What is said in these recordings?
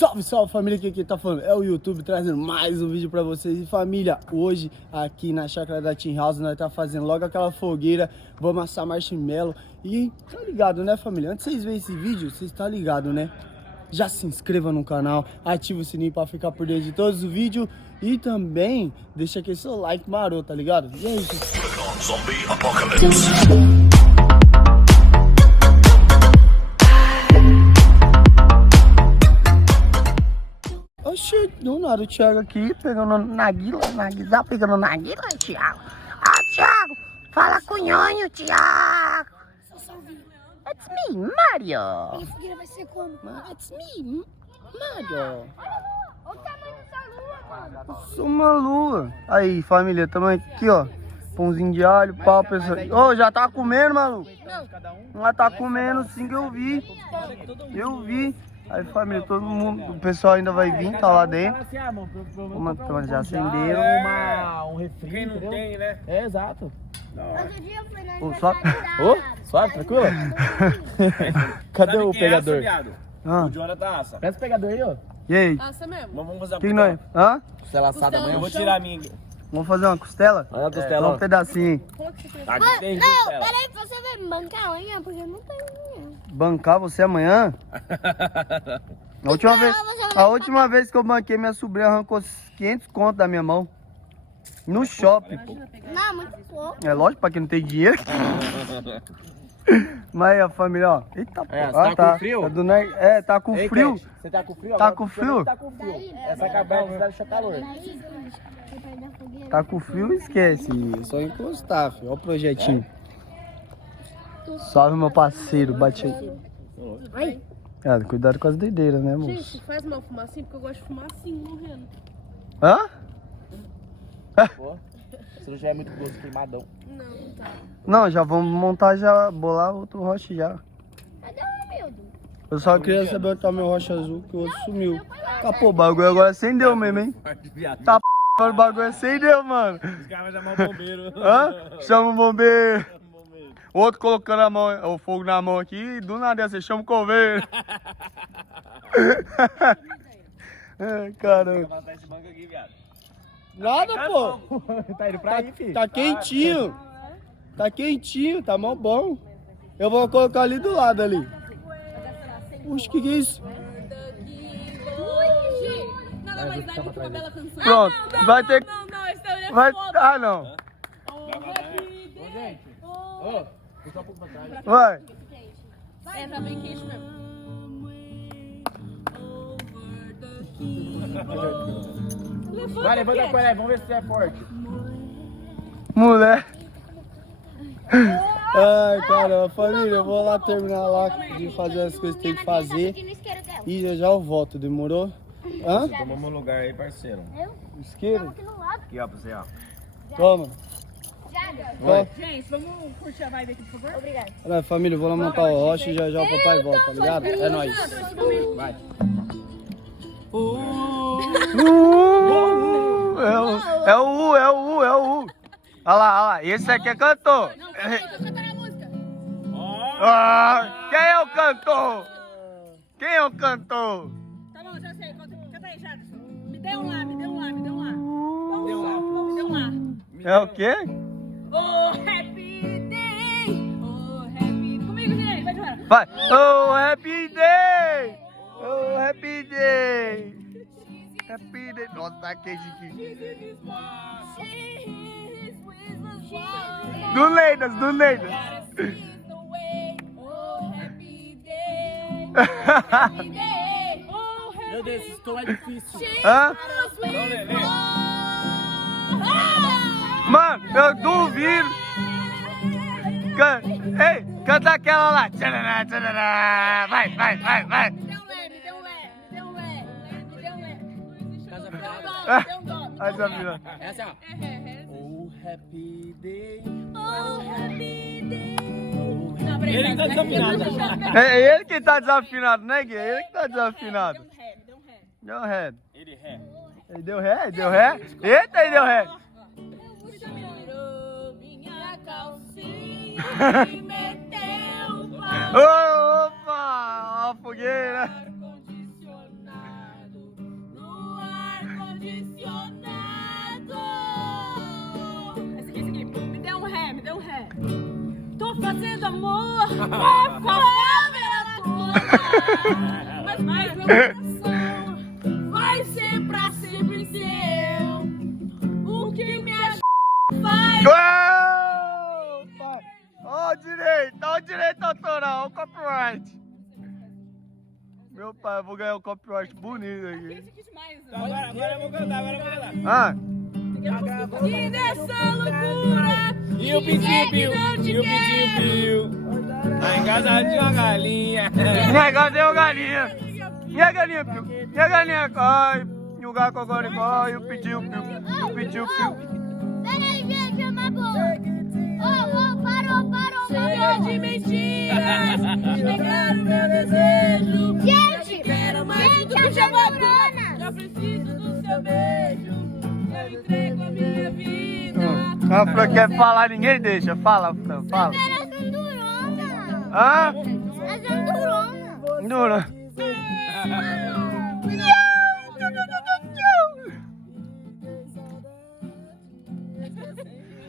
Salve, salve família, quem tá falando é o YouTube trazendo mais um vídeo pra vocês. E família, hoje aqui na chácara da Team House nós tá fazendo logo aquela fogueira, vamos assar marshmallow. E tá ligado, né família? Antes de vocês verem esse vídeo, vocês tá ligado, né? Já se inscreva no canal, ativa o sininho pra ficar por dentro de todos os vídeos. E também deixa aquele seu like maroto, tá ligado? E é isso. Zombie Apocalypse. Oxi, do nada o Thiago aqui pegando naguila, pegando naguila, Thiago. Ah, Thiago, fala com o Nhonho, Thiago. It's me, Mario. A fogueira vai ser como? It's me, Mario. Olha o tamanho dessa lua, mano. Eu sou uma lua. Aí, família, tamo aqui, ó. Pãozinho de alho, pau, pessoal. Ô, já tá comendo, maluco? Não. Já tá comendo, sim, que eu vi. Eu vi. Aí, família, todo mundo, o pessoal ainda vai vir, tá lá dentro. Uma já acenderam. Um refri, quem não entendeu? Tem, né? É, exato. Outro dia eu fui na Suave, tranquilo? Cadê o pegador? Ah. O Jonathan assa. Peça o pegador aí, ó. E aí? Assa mesmo. Vamos fazer a Que nós? Hã? costela assada amanhã. Eu vou tirar a minha. Vamos fazer uma costela? Olha a costela. Um pedacinho. Aqui tem Não, costela. peraí, você vai me bancar amanhã, porque eu não tenho dinheiro. Bancar você amanhã? A última vez que eu banquei, minha sobrinha arrancou 500 conto da minha mão. No shopping, pô. Não, muito pouco. É lógico, pra quem não tem dinheiro. Mas aí, a família, ó. Eita, pô. Você tá com frio? Tá com frio. Kate, você tá com frio? Tá Agora com você frio? Tá com frio. Essa cabana vai deixar calor. Tá com frio, esquece. É só encostar, filho. Olha o projetinho. Salve, meu parceiro. Bate aí. Cara, cuidado com as doideiras, né, moço? Gente, faz mal fumar assim, porque eu gosto de fumar assim, morrendo. Hã? Pô, se não tiver muito gosto queimadão. Não, não tá. Não, já vamos montar, já bolar outro roche já. Cadê o Hamilton? Eu só queria saber onde tá meu roche azul, que o outro sumiu. Tá, pô, o bagulho agora acendeu mesmo, hein? Tá, p***, o bagulho acendeu, mano. Os caras vão chamar o bombeiro. Hã? Chama o bombeiro. O outro colocando a mão, o fogo na mão aqui, e do nada você chama o coveiro. Ai, caramba. Nada, pô. Tá indo pra aí, filho. Tá quentinho. Tá quentinho, tá mó bom. Eu vou colocar ali do lado ali. Puxa, que é isso? Nada mais nada do que uma bela canção. Pronto, vai ter que... Não, esse daí é Vai... foda. Ah, não. Ô, puxa um pouco pra trás. Vai. É, tá bem quente mesmo. Vai, levanta a colher, vamos ver se você é forte. Mulher. Ai, caramba, família, eu vou lá terminar lá de fazer as coisas que tem que fazer. Aqui no isqueiro dela. E já já eu volto, demorou? Hã? Tomamos um lugar aí, parceiro. Isqueiro? Aqui no lado. Aqui, ó, pra você, ó. Toma. Ó. Gente, vamos curtir a vibe aqui, por favor? Obrigada. Olha, família, eu vou lá montar o rocha e já já o papai volta, tá ligado? É nóis. Vai. É o U. Olha lá, esse aqui é cantor. Não, peraí, tô cantando a música. Ah, quem é o cantor? Quem é o cantor? Tá bom, já sei. Canta aí, Jadson. Me dê um lá. Me dê um lá. É o quê? Oh, happy day. Oh, happy... Comigo, gente. Vai de fora. Vai. Oh, happy day. Oh, happy day. Happy day. Nossa, tá quente aqui. Do Neidas. Meu Deus, esse tom é difícil. Hã? Mano, eu duvido. Ei, canta aquela lá. Tcharará, tcharará. Vai. Me dê um lé. Aí, Sabina. Essa, ó. Oh, happy day. Ele tá desafinado. É ele que tá desafinado, né, Gui? É ele que tá desafinado. Deu ré. Ele ré. Ele deu ré? Eita, ele deu ré. Minha calcinha e meteu Opa! Ó a fogueira. ar-condicionado. fazendo amor com a câmera toda. Mas mais meu coração vai ser pra sempre seu. O que me faz. Opa! Ó o direito autoral, ó o copyright. Meu pai, eu vou ganhar um copyright bonito aqui. Esse aqui demais. Agora eu vou cantar, Ah, E dessa loucura. E o pitinho piu, e o pitinho piu. Tá em casa de uma galinha. negócio deu galinha. E a galinha, piu? E a galinha cai. E o gato cocoricó, e o pitiu, piu. O pitiu, piu. Peraí, gente, é uma boa. Parou. Cheia de mentiras. Negaram meu desejo. Gente, Quero mais gente, do que a Zamorana. Já preciso do seu beijo. Eu entrego a minha vida. A Fran quer falar, ninguém deixa. Fala, Fran, fala. Era Zandurona. Hã? É Zandurona. Dura.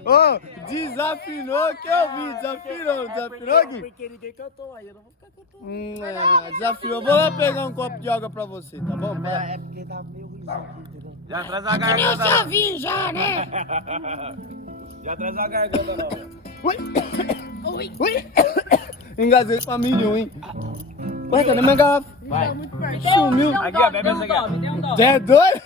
Ô, desafinou que eu vi, desafinou aqui? Porque ninguém cantou aí, eu não vou ficar cantando. Desafinou. Vou lá pegar um copo de água pra você, tá bom? É porque tá meio ruimzinho aqui, entendeu? Já traz a garganta. Eu vim já, né? Já traz a garganta não. Ui! Engasguei com a milhão, hein? Ué, cadê minha garrafa? Vai. Sumiu. Aqui, ó, bebe essa aqui. Dê um dó. Você é doido?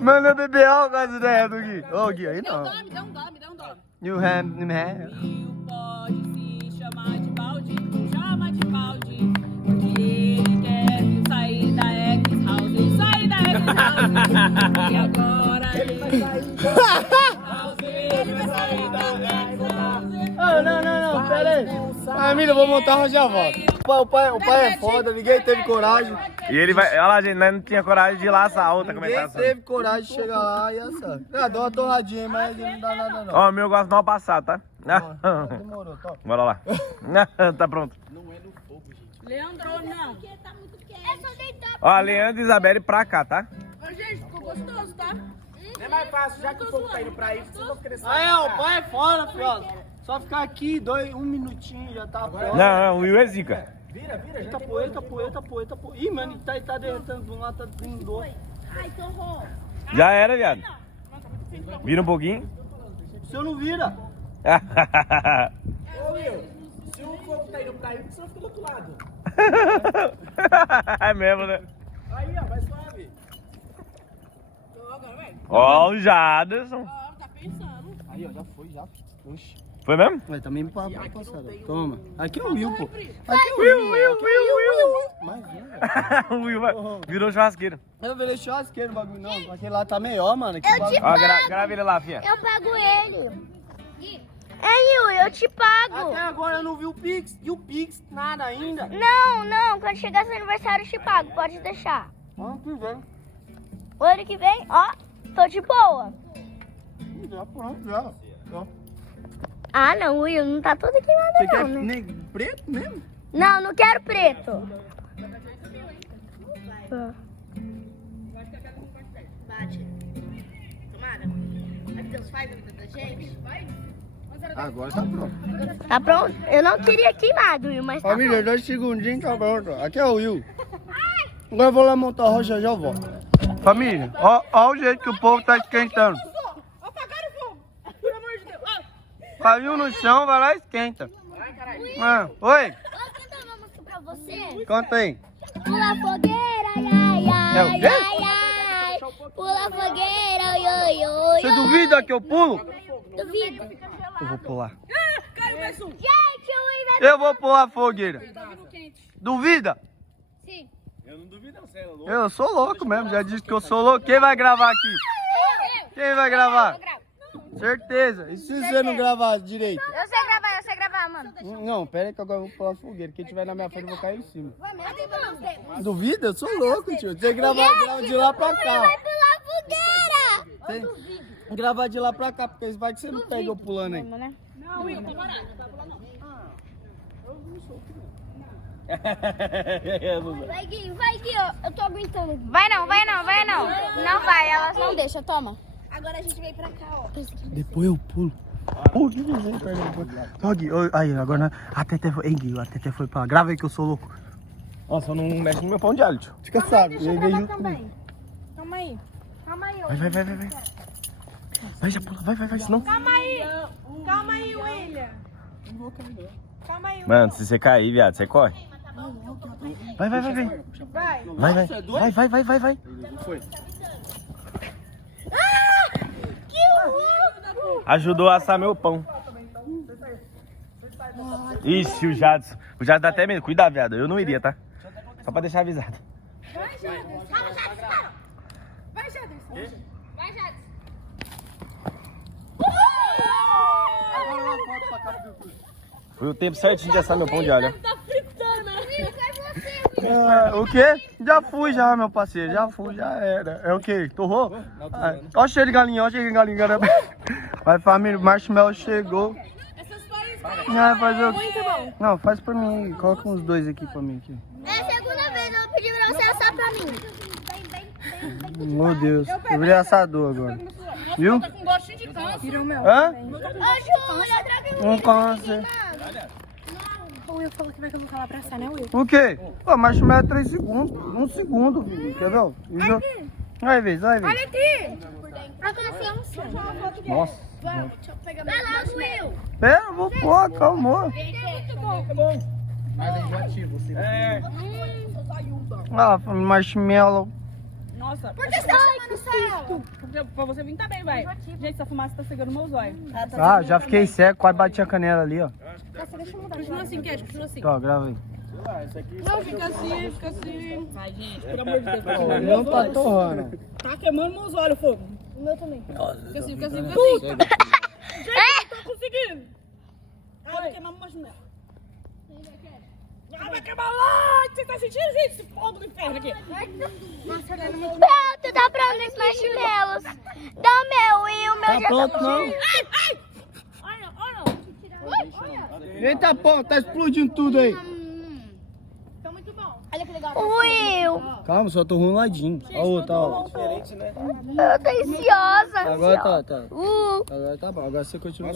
Manda beber álcool com essa ideia do Gui. Ô, Gui, aí Me dá um não. dó, me dá um dó, me dá um dó. You have, you have. Rio pode se chamar de balde, chama de balde, porque ele quer sair da X-House, sair da X-House, e agora ele vai sair da X-House, ele vai sair da X-House. Não, pera aí. Família, eu vou montar uma já volta. O pai é foda, ninguém teve coragem. E ele vai. Olha lá, gente, nós não tinha coragem de ir lá essa outra Ninguém comentação. teve coragem de chegar lá e assar. Dá uma torradinha, mas não dá nada não. Ó, o meu gosto não passar, tá? Demorou, top. Bora lá. Tá pronto. Leandro, não. É só deitar. Ó, Leandro e Isabelle pra cá, tá? Ô, gente, ficou gostoso, tá? É mais fácil, já que o povo tá indo pra aí, vocês vão crescer. Aí, ó, o pai é fora, filho. Só ficar aqui, um minutinho, já tá fora. Não, o Will é zica. Vira, Eita, poeta. Ih, mano, tá derretendo de um lado, tá vindo do outro. Ai, torrou. Já era, viado. Vira um pouquinho. O senhor não vira. Ô, Will, se o povo tá indo pra aí, você fica do outro lado. É mesmo, né? Aí, ó, vai suave. Agora vai. Ó, o Jaderson. Ó, tá pensando. Aí, ó, já foi, já. Oxi. Foi mesmo? Mas também pra passar. Toma. Aqui é o Will, pô. Aqui é o Will. Mais um, velho. O Will virou churrasqueiro. Eu não virei churrasqueiro, bagulho não. Aquele lá tá melhor, mano. Que Eu bagulho. te Ó, grava ele lá, fia. Eu pago ele. Yu, eu te pago. Até agora eu não vi o Pix. E o Pix, nada ainda. Não. Quando chegar seu aniversário eu te pago. Pode deixar. Ano que vem. O ano que vem, ó, tô de boa. Já, pronto, já. Ah, não, o Will não tá todo queimado Você não, quer né? preto mesmo? Não quero preto. Bate. Tomara. Ai, Deus, faz a vida da gente. Vai. Agora tá pronto. Tá pronto? Eu não queria queimado, Will, mas tá Família, 2 segundinhos tá pronto. Aqui é o Will. Agora eu vou lá montar a rocha, já volto. Família, ó o jeito que o povo tá esquentando. Apagaram o fogo. Pelo amor de Deus. Caiu no chão, vai lá e esquenta. Oi, Posso cantar uma música pra você? conta aí. Pula fogueira, ai, ai, É o quê? ai, ai. Pula fogueira, oi, oi, oi. Você duvida que eu pulo? Duvido. Eu vou pular. Caiu mais um. Gente, o Will Eu vou pular a fogueira. Tá vindo quente. Duvida? Sim. Eu não duvido, não, você é louco. Eu sou louco mesmo, já disse que eu sou louco. Quem vai gravar aqui? Quem vai gravar? Certeza. E se você não gravar direito? Eu sei gravar, mano. Não, pera aí que agora eu vou pular a fogueira. Quem tiver na minha frente eu vou cair em cima. Vai mesmo? Duvida? Eu sou louco, tio. Você gravar de lá pra cá. Vai pular fogueira. Tem- Gravar de lá pra cá, porque vai que você não pega eu pulando aí. Não, Will, tá parado. Não tá pulando, não. Vai, Gui, eu tô aguentando. Vai não. Não vai, elas não deixam, toma. Agora a gente vem pra cá, ó. Depois eu pulo. Pô, que desenho, Ó, Gui, aí, agora a Tete foi. Ei, Gui, a Tete foi pra lá. Grava aí que eu sou louco. Ó, só não mexe no meu pão de alho, tio. Fica sábio. Deixa eu gravar também. Calma aí. Calma aí, Vai. Vai, já pula, vai, senão. Calma aí, William. Calma aí, William. Mano, se você cair, viado, você corre. Vai. Vai. Vai. Foi. Ajudou a assar meu pão. Ixi, o Jadson. O Jadson dá até medo. Cuidado, viado. Eu não iria, tá? Só pra deixar avisado. Vai, Jaderson. Vai, Jaderson. Vai, Jadson. Foi o tempo certinho de assar meu pão de alho. Tá fritando, né? Will, vai você, Will. O quê? Já fui, meu parceiro. Já era. É o quê? Torrou? Ó, cheio de galinha, Vai, família, o marshmallow chegou. Essas flores Não, fazer o muito bom. Não, faz pra mim. Coloca uns dois aqui pra mim. Aqui. É a segunda vez que eu pedi pra você assar pra mim. Meu Deus. Eu virei assador agora. Viu? Tá com gostinho de câncer. Virou meu. Hã? Ô, Júlia, traga Um câncer. O Will falou que vai colocar lá pra assar, né, Will? O quê? Pô, marshmallow é 3 segundos. 1 segundo, filho. Quer ver? Vai ver. Olha aqui. a canção. Nossa. Vai lá, Will. Pera, eu vou pôr, calma. Ah, marshmallow. Nossa. Por que você tá chamando sal? Pra você vir também, vai. Gente, essa fumaça tá cegando meus olhos. Ah, já fiquei cego, quase bati a canela ali, ó. Continua assim, Cat, continua assim. Tá, grava aí. Não, fica assim. Vai, gente, pelo amor de Deus. Tá Ó, queimando não meus tá olhos. torrando. Tá queimando meus olhos, fogo. O meu também. Fica assim. Gente, não tô conseguindo. Ai, vai queimar meu marshmallow. Ah, vai queimar lá! Você tá sentindo, gente, esse fogo do inferno aqui? Pronto, tá pronto os marshmallows. Dá o meu e o meu Tá já pronto, tá não? Olha. Eita, pô, tá explodindo tudo aí. Tá muito bom. Olha que legal. Will, Calma, só tô ladinho. Ó, o outro, ó. eu tô ansiosa. Agora tá. Uh, Agora tá bom, agora você continua.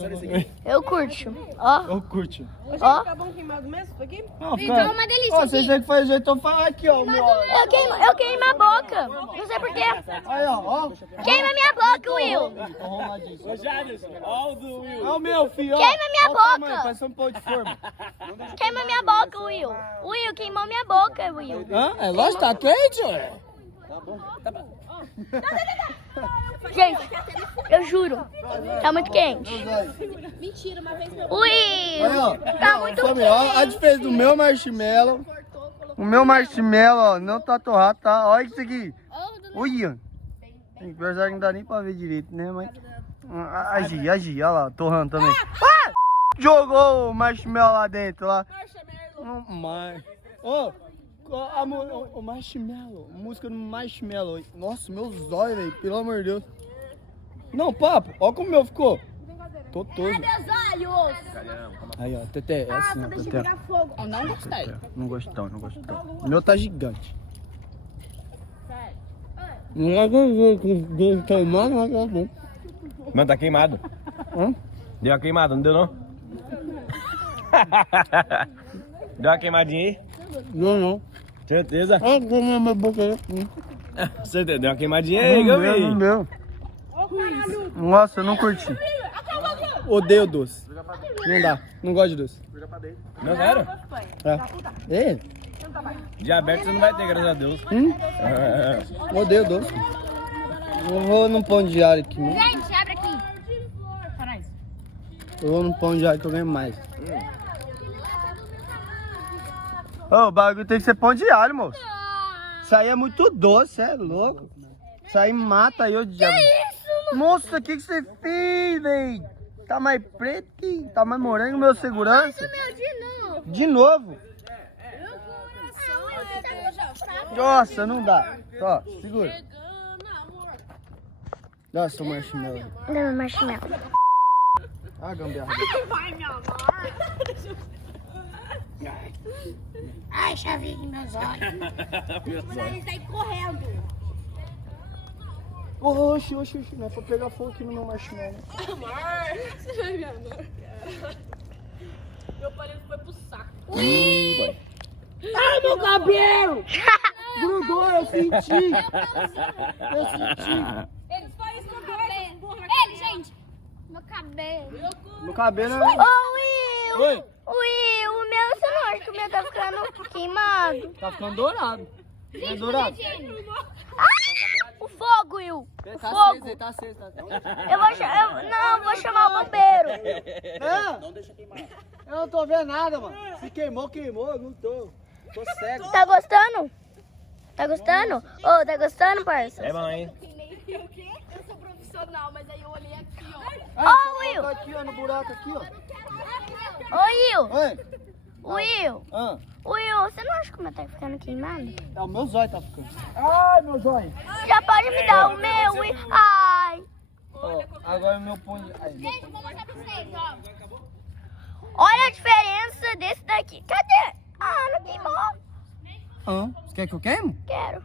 eu curto. Ó, Eu curte. ó. Fica bom queimado mesmo isso aqui? Não, Então é uma delícia Ó, vocês aqui. têm que fazer jeito, então faz aqui, ó. Eu queimo a boca. Não sei porquê. Aí, ó. Queima minha boca, Will. Tô arrumadinho. Jadson, ó o do Will. Ó o meu, filho. ó. Queima minha Ó o tamanho, boca. Parece um pão de forma. Queima minha boca, Will. Will, queimou minha boca, Will. Hã? É lógico, tá quente, ué. Gente, eu juro, tá muito quente. Aí, ó. Will, tá muito Família, ó a quente. diferença do meu marshmallow. O meu marshmallow, ó, não tá torrado, tá? Olha isso aqui. Olha. Apesar que não dá nem pra ver direito, né? Mas. Agi, olha lá, torrando também. Ah! Jogou o marshmallow lá dentro, lá. Mas. Ô, o marshmallow, música do marshmallow. Nossa, meus olhos, velho, pelo amor de Deus. Não, papo, ó como o meu ficou. Tô todo. Meus olhos. Aí, ó, Tete, é assim, ó, Tete. Fogo. Eu não gostei. Não gostou. O meu tá gigante. Não vai queimar, não vai bom. Mano, tá queimado. Hã? Deu uma queimada, não deu não? Deu uma queimadinha aí? Não. Certeza? Ah, como minha boca aí. Certeza, deu uma queimadinha aí, que eu vi. Não deu. Nossa, eu não curti. Odeio doce. Não dá, não gosto de doce. Não, sério? É. Diabetes você não vai ter, graças a Deus. Odeio doce. Eu vou num pão de alho aqui, né? Gente, abre aqui. Eu vou num pão de alho que eu ganho mais. Ô, o bagulho tem que ser pão de alho, moço. Isso aí é muito doce, é louco. Isso aí mata eu de diabo. Moça, o que você fez, velho? Tá mais preto que... Tá mais morango, meu segurança? Meu de novo. De novo? Nossa, não dá. Ó, segura. Nossa, o marshmallow. Dá meu marshmallow. Ah, gambiarra. Vai, meu amor. Ai, chavinha, meus olhos. Ele sai correndo. Oxi, não é pra pegar fogo aqui no meu marshmallow. Você vai ver, amor. Meu palito foi pro saco. Ai, meu cabelo! Grudou, eu senti. Eles fazem isso com dois. Ele, gente. Meu cabelo. Meu cabelo é... Ô, Will! Oi, Will, o meu, você não acha que o meu tá ficando queimado? tá ficando dourado. É dourado? O fogo, Will. O Tá fogo. aceso, ele tá aceso. Tá... Eu vou chamar o bombeiro. Não deixa queimar. Eu não tô vendo nada, mano. Se queimou, eu não tô. Tô cego. Tá gostando? Tá gostando? Ô, tá gostando, parça? É bom, hein? O quê? Eu sou profissional, mas aí eu olhei aqui, ó. Ah, Will. tá aqui, ó, no buraco aqui, ó. Ô, Will. Oi. Will. Ah, Will, você não acha que o meu tá ficando queimado? é o meu zóio tá ficando. Ai, meu zóio. Já pode me dar o meu, Will? Ai. Ó, agora o meu punho... Aí, meu Gente, vou mostrar pra vocês, ó. Olha a diferença desse daqui. Cadê? Ah, não queimou. Você quer que eu queime? Quero.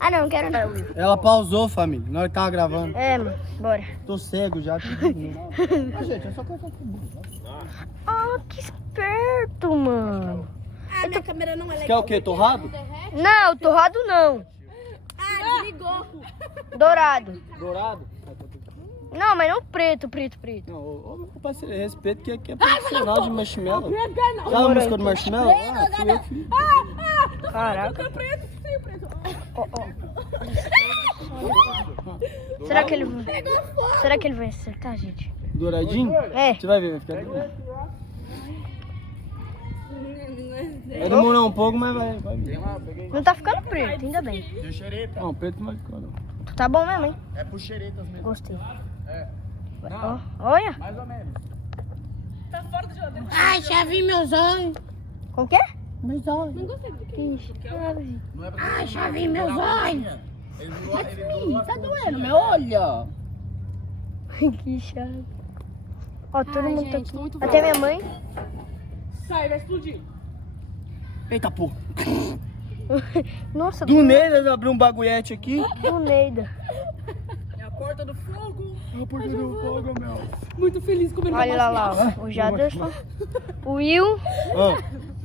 Ah, não quero não. Ela pausou, família. Na hora que tava gravando. É, mano, bora. Tô cego já. Ah, gente, é só coisa. Ah, que esperto, mano. Ah, minha câmera não é Quer legal. o quê? Torrado? Não, torrado não. Ah, desligou. Dourado. Dourado? Não, mas não preto. Não, ô meu parceiro, respeito que aqui é profissional de marshmallow. Não. Sabe a música do marshmallow? Ah, fui eu que fiz. Caraca. Tá preto, sem preto. Será que ele vai acertar, gente? Douradinho? É. Você vai ver, vai ficar dourado. Vai demorar um pouco, mas vai vir. Não tá ficando preto, ainda bem. Não, preto não vai ficar não. Tá bom mesmo, hein? É por xeretas mesmo. Gostei. Ó, olha. Mais ou menos. Tá fora do geladeira. Ai, já vi meus olhos. Com o quê? Meus olhos. Não gostei do que. Ixi, Ai, já vi meus olhos. tá doendo meu olho. Que chato. Ó, todo mundo tá aqui. Até minha mãe. Sai, vai explodir. Eita porra. Nossa, Do Neidas abriu um bagulhete aqui. do Neida. É a porta do fogo. A porta do fogo, meu. Muito feliz comendo Olha lá, ó. O Jaderson. O Will.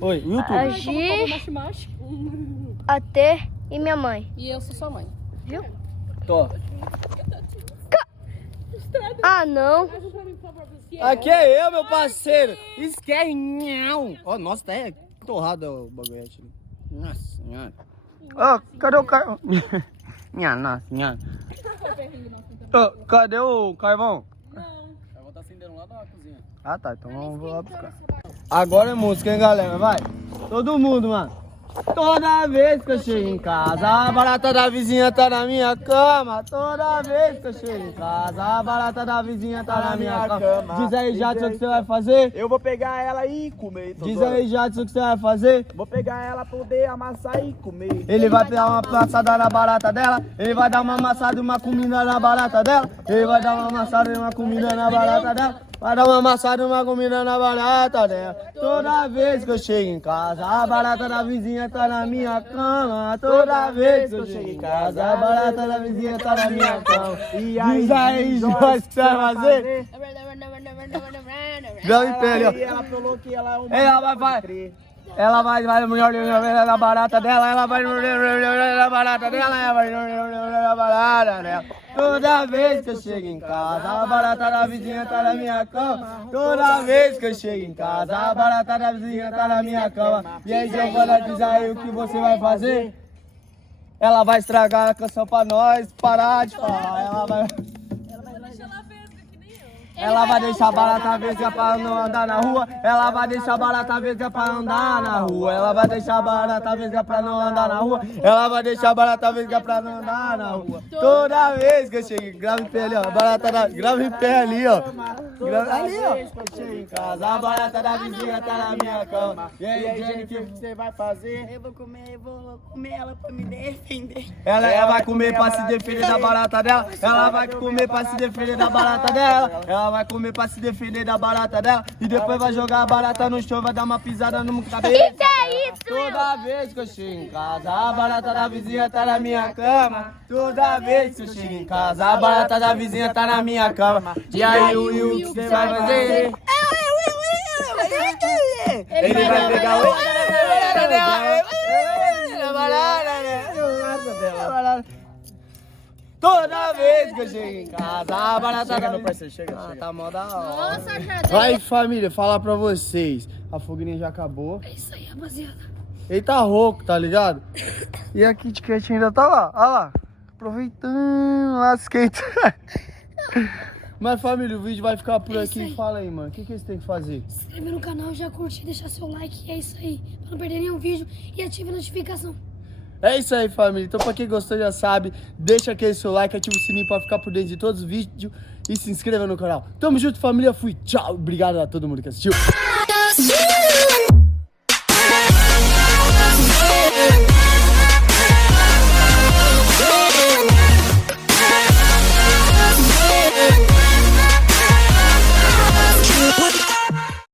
Oi, o YouTube. A Gi. Mache. A T e minha mãe. E eu sou sua mãe. Viu? Tô. Ah, não. Aqui é eu, meu parceiro. Esquece. Ó, nossa, tá torrado o bagulhete. Nossa senhora. Ó, cadê o carvão? Nossa senhora. Ô, cadê o carvão? Não. Eu vou estar acendendo lá na cozinha. Ah, tá. Então vamos lá buscar. Agora é música, hein, galera? Vai. Todo mundo, mano. Toda vez que eu chego em casa, a barata da vizinha tá na minha cama. Toda vez que eu chego em casa, a barata da vizinha tá na minha cama. Diz aí, Jadson, o que você vai fazer? Eu vou pegar ela e comer. Diz aí, Jadson, o que você vai fazer? Vou pegar ela, poder amassar e comer. Ele vai dar uma passada na barata dela. Ele vai dar uma amassada e uma comida na barata dela. Ele vai dar uma amassada e uma comida na barata dela. Vai dar uma amassada e uma comida na barata dela. Toda vez que eu chego em casa, a barata da vizinha tá na minha cama. Toda vez que eu chego em casa, a barata da vizinha tá na minha cama. E Diz aí, Jorge, o que você vai fazer? Grava em pé ali, ó. Aí ela falou que ela é uma... Ela vai. Ela vai na barata dela, ela vai na barata dela, ela vai na barata dela. Toda vez que eu chego em casa, a barata da vizinha tá na minha cama. Toda vez que eu chego em casa, a barata da vizinha tá na minha cama. E aí, Giovana, diz aí o que você vai fazer? Ela vai estragar a canção pra nós, parar de falar. Ela vai deixar a barata vesga pra não andar na rua. Ela vai deixar a barata vesga pra andar na rua. Ela vai deixar a barata vesga pra não andar na rua. Ela vai deixar a barata vesga pra não andar na rua. Toda vez que eu chego, grava em pé ali, ó. Grava em pé ali, ó. Ali, ó. Eu chego em casa, a barata da vizinha tá na minha cama. E aí, Jenny, o que você vai fazer? Eu vou comer ela pra me defender. Ela vai comer pra se defender da barata dela. Ela vai comer pra se defender da barata dela. Ela vai comer pra se defender da barata dela. E depois vai jogar a barata no chão, vai dar uma pisada no cabelo. Isso é isso, Toda vez que eu chego em casa, a barata da vizinha tá na minha cama. Toda vez que eu chego em casa, a barata da vizinha tá na minha cama. E aí, Will, o que você vai fazer? Ele vai pegar o... Toda vez que eu chego em casa, a barata da vizinha... Chega, tá mó da hora. Nossa, já Vai, família, falar pra vocês. A fogueirinha já acabou. É isso aí, rapaziada. Ele tá rouco, tá ligado? E a Kit Kat ainda tá lá, olha lá. Aproveitando, lasquei. Mas, família, o vídeo vai ficar por É isso aqui. aí. Fala aí, mano. O que eles têm que fazer? Se inscrever no canal, já curtir, deixar seu like. É isso aí. Pra não perder nenhum vídeo e ative a notificação. É isso aí, família. Então, pra quem gostou, já sabe. Deixa aquele seu like, ativa o sininho pra ficar por dentro de todos os vídeos. E se inscreva no canal. Tamo junto, família. Fui. Tchau. Obrigado a todo mundo que assistiu.